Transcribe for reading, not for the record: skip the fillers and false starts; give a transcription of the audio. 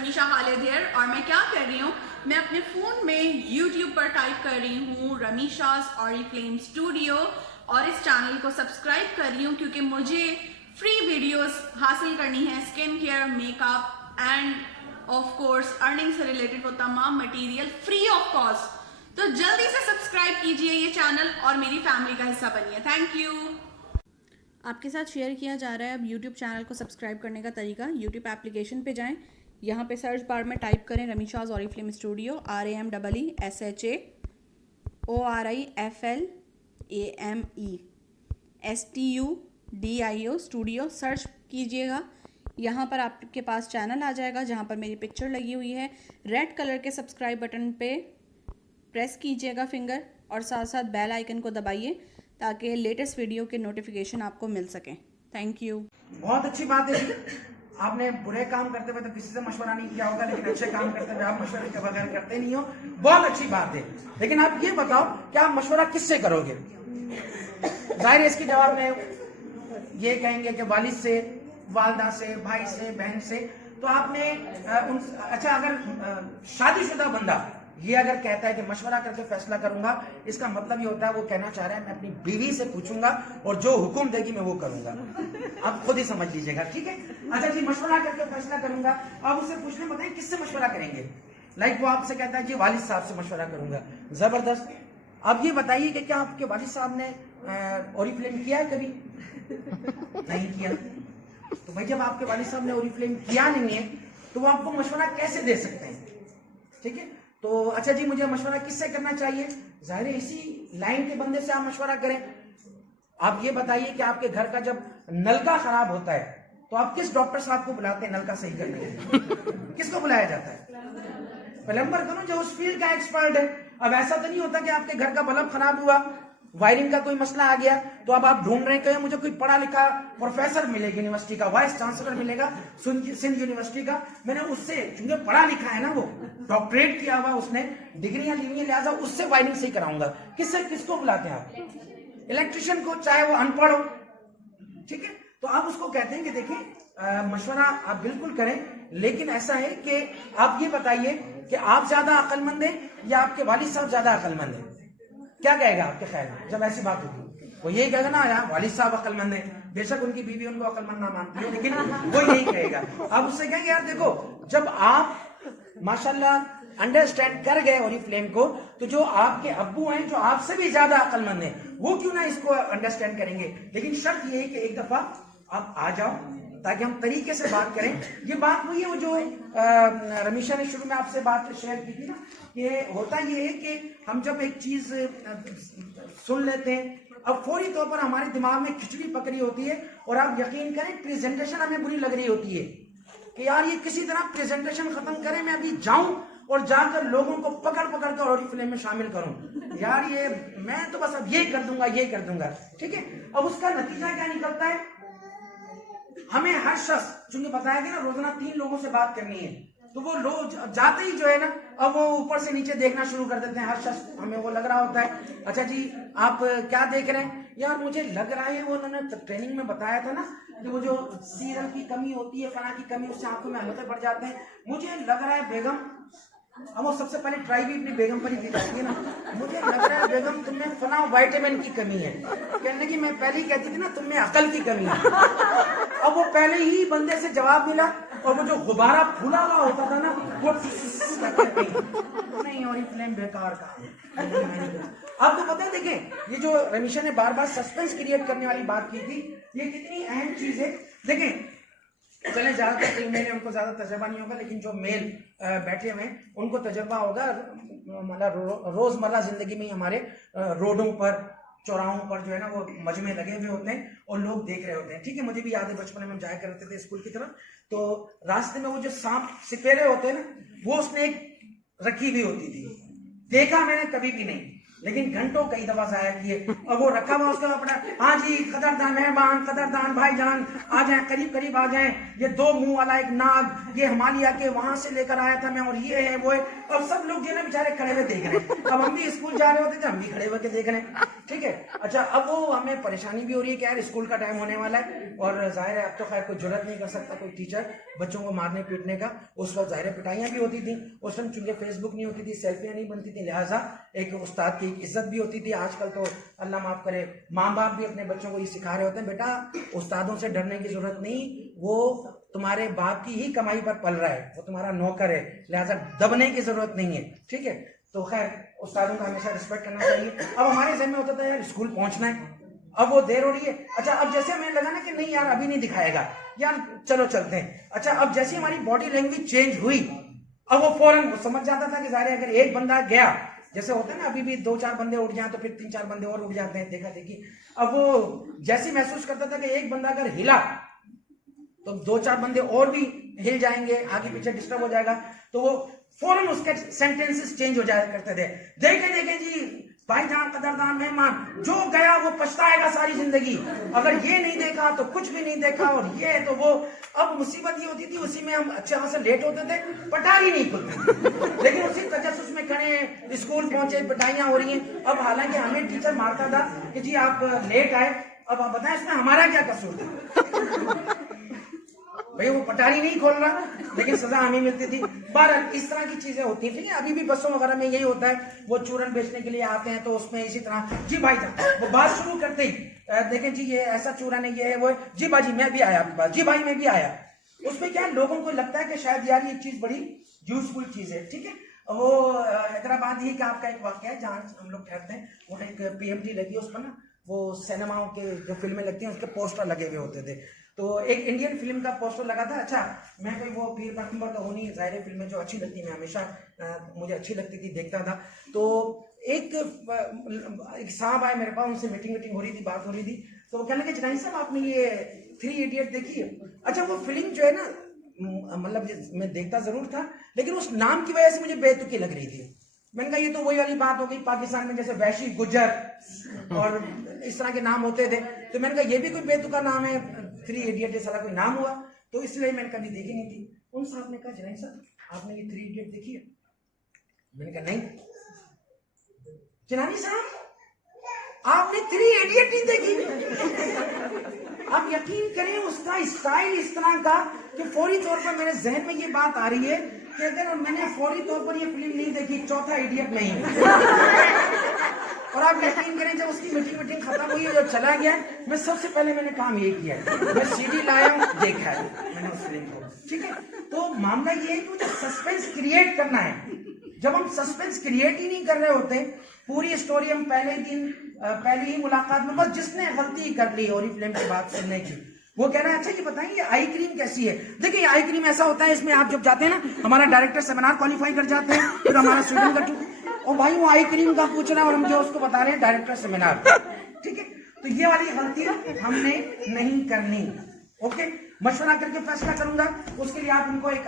رمیشہ خالد hair اور میں کیا کر رہی ہوں, میں اپنے فون میں یوٹیوب پر ٹائپ کر رہی ہوں رمیشاز اوریفلیم اسٹوڈیو اور اس چینل کو سبسکرائب کر رہی ہوں کیونکہ مجھے فری ویڈیوز حاصل کرنی ہے skin care, make up and of course earning سے ریلیٹڈ وہ تمام مٹیریل فری آف کاسٹ. تو جلدی سے سبسکرائب کیجئے یہ چینل اور میری فیملی کا حصہ بنیے. Thank you. آپ کے ساتھ شیئر کیا جا رہا ہے اب یوٹیوب چینل کو سبسکرائب کرنے کا طریقہ. یوٹیوب اپلیکیشن پہ جائیں, یہاں پہ سرچ بار میں ٹائپ کریں رمیشاز اوریفلیم اسٹوڈیو, RAMEESHAORIFLAMESTUDIO اسٹوڈیو سرچ کیجئے گا. یہاں پر آپ کے پاس چینل آ جائے گا جہاں پر میری پکچر لگی ہوئی ہے. ریڈ کلر کے سبسکرائب بٹن پہ پریس کیجئے گا فنگر اور ساتھ ساتھ بیل آئیکن کو دبائیے تاکہ لیٹسٹ ویڈیو کے نوٹیفیکیشن آپ کو مل سکیں. Thank you. بہت اچھی بات ہے. آپ نے برے کام کرتے ہوئے تو کسی سے مشورہ نہیں کیا ہوگا, لیکن اچھے کام کرتے ہوئے آپ مشورے کے بغیر کرتے نہیں ہو. بہت اچھی بات ہے. لیکن آپ یہ بتاؤ کہ آپ مشورہ کس سے کرو گے؟ ظاہر ہے اس کے جواب میں یہ کہیں گے کہ والد سے, والدہ سے, بھائی سے, بہن سے. تو آپ نے اچھا اگر شادی شدہ بندہ یہ اگر کہتا ہے کہ مشورہ کر کے فیصلہ کروں گا, اس کا مطلب یہ ہوتا ہے وہ کہنا چاہ رہا ہے میں اپنی بیوی سے پوچھوں گا اور جو حکم دے گی میں وہ کروں گا. آپ خود ہی سمجھ لیجیے گا, ٹھیک ہے. اچھا جی, مشورہ کر کے فیصلہ کروں گا. آپ اسے پوچھنے بتائیں کس سے مشورہ کریں گے؟ لائک وہ آپ سے کہتا ہے جی والد صاحب سے مشورہ کروں گا. زبردست. اب یہ بتائیے کہ کیا آپ کے والد صاحب نے اوریفلیم کیا ہے کبھی؟ نہیں کیا. تو بھائی جب آپ کے والد صاحب نے اوریفلیم کیا نہیں ہے تو وہ آپ کو مشورہ کیسے دے سکتے ہیں؟ ٹھیک ہے. تو اچھا جی, مجھے مشورہ کس سے کرنا چاہیے؟ ظاہر ہے اسی لائن کے بندے سے آپ مشورہ کریں. آپ یہ بتائیے کہ آپ کے گھر کا جب نلکا خراب ہوتا ہے تو آپ کس ڈاکٹر صاحب کو بلاتے ہیں نلکا صحیح کرنے کے لیے؟ کس کو بلایا جاتا ہے؟ پلمبر کو, جو اس فیلڈ کا ایکسپرٹ ہے. اب ایسا تو نہیں ہوتا کہ آپ کے گھر کا بلب خراب ہوا, وائرنگ کا کوئی مسئلہ آ گیا تو اب آپ ڈھونڈ رہے ہیں کہ مجھے کوئی پڑھا لکھا پروفیسر ملے گا یونیورسٹی کا, وائس چانسلر ملے گا سندھ یونیورسٹی کا, میں نے اس سے, چونکہ پڑھا لکھا ہے نا, وہ ڈاکٹریٹ کیا ہوا, اس نے ڈگریاں لی ہوئی ہیں, لہٰذا اس سے وائرنگ صحیح کراؤں گا. کس کو بلاتے ہیں آپ؟ الیکٹریشین کو, چاہے وہ ان پڑھ ہو. ٹھیک ہے. تو آپ اس کو کہتے ہیں کہ دیکھیں مشورہ آپ بالکل کریں, لیکن ایسا ہے کہ آپ یہ بتائیے کہ آپ زیادہ عقل مند ہیں یا آپ کے والد صاحب زیادہ عقل مند ہیں؟ کیا کہے گا آپ کے خیال میں جب ایسی بات ہوگی؟ وہ یہی کہے گا نا یار والد صاحب عقل مند ہیں, بے شک ان کی بیوی ان کو عقل مند نہ مانتی ہے, لیکن وہ یہی کہے گا. آپ اس سے کہیں گے یار دیکھو, جب آپ ماشاءاللہ انڈرسٹینڈ کر گئے اوریفلیم کو, تو جو آپ کے ابو ہیں جو آپ سے بھی زیادہ عقل مند ہیں وہ کیوں نہ اس کو انڈرسٹینڈ کریں گے. لیکن شرط یہ ہے کہ ایک دفعہ آپ آ جاؤ تاکہ ہم طریقے سے بات کریں. یہ بات وہی ہے وہ جو رمیشہ نے شروع میں آپ سے بات شیئر کی تھی نا, کہ ہوتا یہ ہے کہ ہم جب ایک چیز سن لیتے ہیں اب فوری طور پر ہمارے دماغ میں کھچڑی پکڑی ہوتی ہے, اور آپ یقین کریں پریزنٹیشن ہمیں بری لگ رہی ہوتی ہے کہ یار یہ کسی طرح پریزنٹیشن ختم کریں, میں ابھی جاؤں اور جا کر لوگوں کو پکڑ کر اوریفلیم میں شامل کروں. یار یہ میں تو بس اب یہ کر دوں گا. ٹھیک ہے. اب اس کا نتیجہ کیا نکلتا ہے؟ ہمیں ہر شخص, چونکہ بتایا گیا نا روزانہ 3 لوگوں سے بات کرنی ہے, تو وہ لوگ جاتے ہی جو ہے نا اب وہ اوپر سے نیچے دیکھنا شروع کر دیتے ہیں. ہر شخص ہمیں وہ لگ رہا ہوتا ہے اچھا جی آپ کیا دیکھ رہے ہیں؟ یار مجھے لگ رہا ہے وہ انہوں نے ٹریننگ میں بتایا تھا نا کہ وہ جو سیرم کی کمی ہوتی ہے, فلاں کی کمی, اس سے آنکھوں میں حلقے پڑ جاتے ہیں. مجھے لگ رہا ہے بیگم, اب وہ سب سے پہلے ٹرائی بھی اپنی بیگم پر ہی کی جاتی ہے نا, مجھے لگ رہا ہے بیگم تم میں فلاں وائٹامن کی کمی ہے. کہنے کی میں پہلے ہی کہتی تھی نا تم میں عقل کی کمی ہے. اب وہ پہلے ہی بندے سے جواب ملا اور وہ جو غبارہ پھولا ہوا ہوتا تھا نا وہ نہیں, اوریفلیم بیکار کا. آپ کو پتہ ہے دیکھیں یہ جو رمیشہ نے بار بار سسپینس کریٹ کرنے والی بات کی تھی, یہ کتنی اہم چیز ہے. دیکھیں چلیں زیادہ تر فیمیل ہیں ان کو زیادہ تجربہ نہیں ہوگا, لیکن جو میل بیٹھے ہوئے ہیں ان کو تجربہ ہوگا. روزمرہ زندگی میں ہمارے روڈوں پر, چوراہوں پر جو ہے نا وہ مجمع لگے ہوئے ہوتے ہیں اور لوگ دیکھ رہے ہوتے ہیں. ٹھیک ہے. مجھے بھی یاد ہے بچپن میں ہم جایا کرتے تھے اسکول کی طرف, تو راستے میں وہ جو سانپ سپیرے ہوتے ہیں نا وہ اس نے ایک رکھی ہوئی ہوتی تھی, دیکھا میں نے کبھی بھی نہیں, لیکن گھنٹوں کئی دفعہ ضائع کیے. اور وہ رکھا ہوا اس کا اپنا, ہاں جی قدردان مہربان, قدردان بھائی جان آ جائیں, قریب قریب آ جائیں, یہ 2 منہ والا ایک ناگ, یہ ہمالیہ کے وہاں سے لے کر آیا تھا میں, اور یہ ہے وہ ہے. اور سب لوگ جو ہے نا بیچارے کھڑے ہوئے دیکھ رہے ہیں. اب ہم بھی اسکول جا رہے ہوتے تھے, ہم بھی کھڑے ہوئے کے دیکھ رہے ہیں. ٹھیک ہے, اچھا اب وہ ہمیں پریشانی بھی ہو رہی ہے کہ یار اسکول کا ٹائم ہونے والا ہے, اور ظاہر ہے اب تو خیر کوئی جرت نہیں کر سکتا کوئی ٹیچر بچوں کو مارنے پیٹنے کا. اس وقت ظاہر پٹائیاں بھی ہوتی تھیں اس ٹائم, چونکہ فیس بک نہیں ہوتی تھی, سیلفیاں نہیں بنتی تھی, لہٰذا ایک استاد کی ایک عزت بھی ہوتی تھی. آج کل تو اللہ معاف کرے ماں باپ بھی اپنے بچوں کو یہ سکھا رہے ہوتے ہیں, بیٹا استادوں سے ڈرنے کی ضرورت نہیں, وہ تمہارے باپ کی ہی کمائی پر پل رہا ہے, وہ تمہارا نوکر ہے, لہٰذا دبنے کی ضرورت نہیں ہے. ٹھیک ہے, تو خیر استادوں کا ہمیشہ رسپیکٹ کرنا چاہیے. اب ہمارے ذہن میں ہوتا تھا یار اسکول پہنچنا ہے, اب وہ دیر ہو رہی ہے. اچھا اب جیسے ہمیں لگا نا کہ نہیں یار ابھی نہیں دکھائے گا, یار چلو چلتے ہیں. اچھا اب جیسے ہماری باڈی لینگویج چینج ہوئی, اب وہ فوراً سمجھ جاتا تھا کہ ظاہر اگر ایک بندہ گیا, جیسے ہوتا ہے نا ابھی بھی 2-4 بندے اٹھ جائیں تو پھر 3-4 بندے اور اٹھ جاتے ہیں, دیکھا دیکھی. اب وہ جیسے محسوس کرتا تھا کہ ایک بندہ اگر ہلا تو 2-4 بندے اور بھی ہل جائیں گے, آگے پیچھے ڈسٹرب ہو جائے گا, تو وہ فوراً اس کے سینٹینسز چینج ہو جایا کرتے تھے. دیکھیں جی بھائی جان قدردان مہمان, جو گیا وہ پچھتائے گا ساری زندگی, اگر یہ نہیں دیکھا تو کچھ بھی نہیں دیکھا, اور یہ تو وہ. اب مصیبت یہ ہوتی تھی اسی میں ہم اچھے خاصے لیٹ ہوتے تھے, پٹاری نہیں کھلتی, لیکن اسی تجسس میں کھڑے ہیں, اسکول پہنچے, پٹائیاں ہو رہی ہیں. اب حالانکہ ہمیں ٹیچر مارتا تھا کہ جی آپ لیٹ آئے, اب آپ بتائیں اس میں ہمارا کیا قصور تھا؟ بھئی وہ پٹاری نہیں کھول رہا, لیکن سزا ہمیں ملتی تھی. بہرحال اس طرح کی چیزیں ہوتی ہیں. ٹھیک ہے, ابھی بھی بسوں وغیرہ میں یہی ہوتا ہے, وہ چورن بیچنے کے لیے آتے ہیں تو اس میں اسی طرح جی بھائی جان, وہ بات شروع کرتے ہی دیکھیں جی یہ ایسا چورن ہے, یہ ہے وہ, جی بھائی میں بھی آیا آپ کے پاس, جی بھائی میں بھی آیا. اس میں کیا لوگوں کو لگتا ہے کہ شاید یار یہ چیز بڑی یوزفل چیز ہے. ٹھیک ہے, وہ حیدرآباد ہی کا آپ کا ایک واقعہ ہے جہاں ہم لوگ ٹھہرتے ہیں, وہ ایک PMT لگی اس پر نا, وہ سینماؤں کے جو فلمیں لگتی ہیں اس کے پوسٹر لگے ہوئے ہوتے تھے. تو ایک انڈین فلم کا پوسٹر لگا تھا. اچھا میں کوئی وہ پیر پیغمبر کا ہونی, ظاہر فلمیں جو اچھی لگتی ہیں میں ہمیشہ مجھے اچھی لگتی تھی, دیکھتا تھا. تو ایک صاحب آئے میرے پاس, ان سے میٹنگ ہو رہی تھی, بات ہو رہی تھی. تو وہ کہنے لگے جنانی صاحب آپ نے یہ 3 ایڈیٹ دیکھی ہے؟ اچھا وہ فلم جو ہے نا, مطلب میں دیکھتا ضرور تھا لیکن اس نام کی وجہ سے مجھے بے تکی لگ رہی تھی. میں نے کہا یہ تو وہی والی بات ہو گئی پاکستان میں جیسے ویشی گجر اور اس طرح کے نام ہوتے تھے, تو میں نے کہا یہ بھی کوئی بے تکا نام ہے, 3 ایڈیٹ جیسا کوئی نام ہوا, تو اس لیے میں نے کبھی دیکھی نہیں تھی. ان صاحب نے کہا جنانی صاحب آپ نے یہ 3 ایڈیٹ دیکھی ہے؟ میں نے کہا نہیں. جنانی صاحب آپ نے 3 ایڈیٹ نہیں دیکھی؟ آپ یقین کریں اس کا اسٹائل اس طرح کا کہ فوری طور پر میرے ذہن میں یہ بات آ رہی ہے کہ اگر میں نے فوری طور پر یہ فلم نہیں دیکھی, 4تھا ایڈیٹ نہیں. اور آپ یقین کریں جب اس کی میٹنگ ختم ہوئی ہے, جو چلا گیا ہے, میں سب سے پہلے میں نے کام یہ کیا ہے, میں CD لایا ہوں, دیکھا ہے میں نے اس فلم کو. ٹھیک ہے, تو معاملہ یہ ہے کہ مجھے سسپینس کریٹ کرنا ہے. جب ہم سسپینس کریٹ ہی نہیں کر رہے ہوتے, پوری اسٹوری ہم پہلی ہی ملاقات میں, بس جس نے غلطی کر لی اور فلم کی بات سننے کی, وہ کہہ رہا ہے اچھا یہ بتائیں یہ آئی کریم کیسی ہے؟ دیکھیں یہ آئی کریم ایسا ہوتا ہے, اس میں آپ جب جاتے ہیں نا, ہمارا ڈائریکٹر سیمینار کوالیفائی کر جاتے ہیں, پھر ہمارا اسٹوڈنٹ کا اور بھائی وہ آئی کریم کا پوچھ رہا ہے اور ہم جو اس کو بتا رہے ہیں ڈائریکٹر سیمینار. ٹھیک ہے, تو یہ والی غلطی ہم نے نہیں کرنی. اوکے, مشورہ کر کے فیصلہ کروں گا, اس کے لیے آپ ان کو ایک